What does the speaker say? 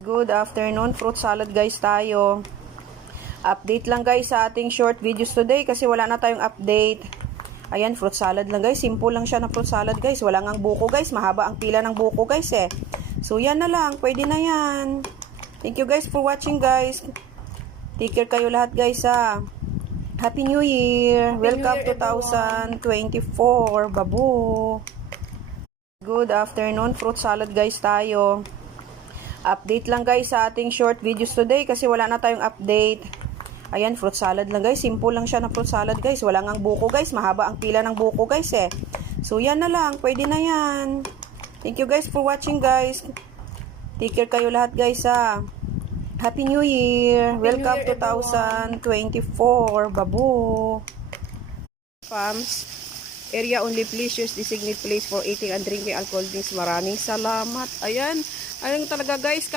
Good afternoon, fruit salad guys tayo. Update lang guys sa ating short videos today kasi wala na tayong update. Ayan, fruit salad lang guys. Simple lang siya na fruit salad guys. Wala ngang buko guys. Mahaba ang pila ng buko guys eh. So yan na lang. Pwede na yan. Thank you guys for watching guys. Take care kayo lahat guys ha. Happy New Year. Welcome 2024. Babu. Good afternoon, fruit salad guys tayo. Update lang guys sa ating short videos today kasi wala na tayong update. Ayan, fruit salad lang guys. Simple lang siya na fruit salad guys. Wala ngang buko guys. Mahaba ang pila ng buko guys eh. So yan na lang. Pwede na yan. Thank you guys for watching guys. Take care kayo lahat guys ha. Happy New Year. Welcome 2024. Babu. Farms. Area only please use designated place for eating and drinking alcohol drinks. Maraming salamat. Ayan. Ayun talaga guys.